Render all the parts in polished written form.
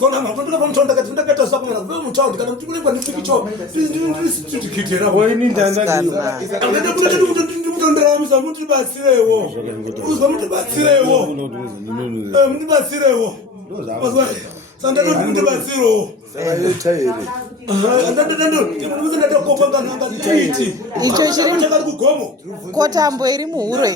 Tona mafuta kama mtonda kati ndakata sako na wewe mtaundi kana mtukule kwa nifiki cho. Tikitera boy ni ndanda angenda kule mtondera misa mtu basirewo. Uzo mtu basirewo. Mtu basirewo. Bazwa. Sanda mtu basirewo. Icho chiri kotambo iri muhuro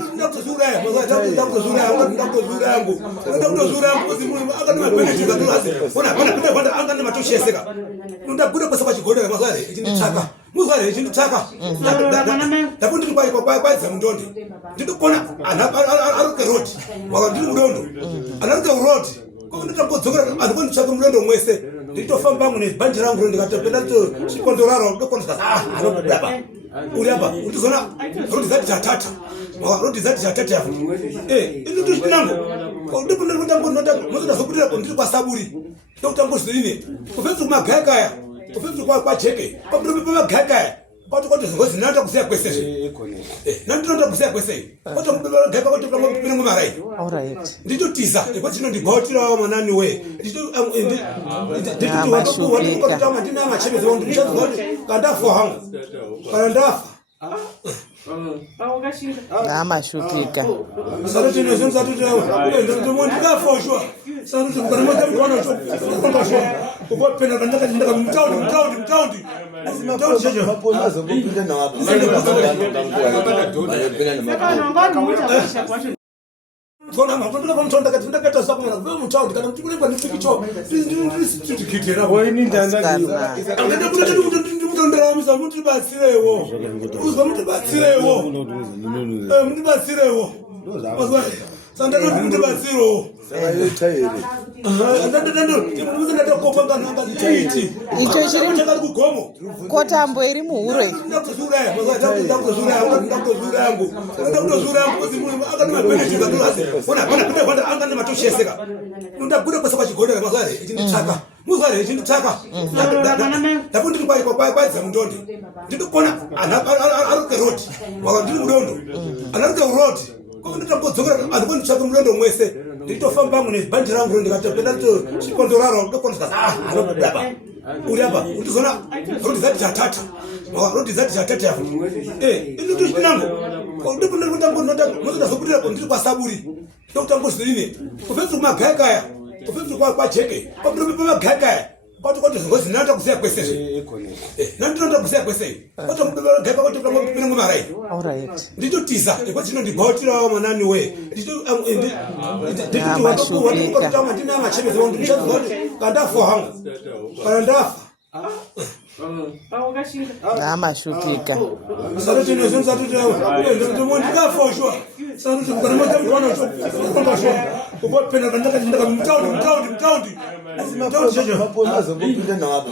nditofamba mune bhanji rangu ndikatopenda to chikondoraro ndokonza anobaba uri apa utizona rodi zati chatata rodi zati chatata ino tinango ndipunda kutango ndoda zokutira ndiri kwasaburi ndokutango zine kufetsu magakaya kufetsu kwa cheke pamwe pamagakaya kwati ngozi nanda kusiya kwese nanda kusiya kwese kwati mbebera gaka kwati pamwe marai alright ndito tiza kwati ndo ndigotira mwanani we ndito kama ndina machemezi wangu ndichazo kandafa hangu kandafa amashupika sarati nezem sarati ndo mondika foshwa sarati kukanimata mkono cho kombashwa ukopena kandaka ndaka mtaundi mtaundi checho hapo nazo kupinda na wapo Tona mafuta kama mtonda kati ndakata sako na wewe mtaundi kana mtukule kwa nifiki cho. Tikitera boy ni ndanda angenda kule mtondera misa mtu basirewo. Uzo mtu basirewo. Mtu basirewo. Bazwa. Sanda mtu basirewo. icho chiri kotambo iri muhuro nditofamba mune bhanji rangu ndikatopenda to chikondoraro ndokonza anobaba uri apa utizona rodi zati chatata rodi zati chatata ino tinango ndipunda kutango ndoda zokutira ndiri kwasaburi ndokutango zine kufetsu magakaya kufetsu kwa cheke pamwe pamagakaya kwati ngozi nanda kusiya kwese nanda kusiya kwese kwati mbebera gaka kwati pamwe marai alright ndito tiza kwati ndo ndigotira mwanani we ndito ndina machemezi wangu ndichazo kandafa hangu kandafa amashupika sarati nezem sarati ndo mondika foshwa sarati kukanimata mkono cho kombashwa ukopena kandaka ndaka mtaundi checho hapo nazo kupinda na wapo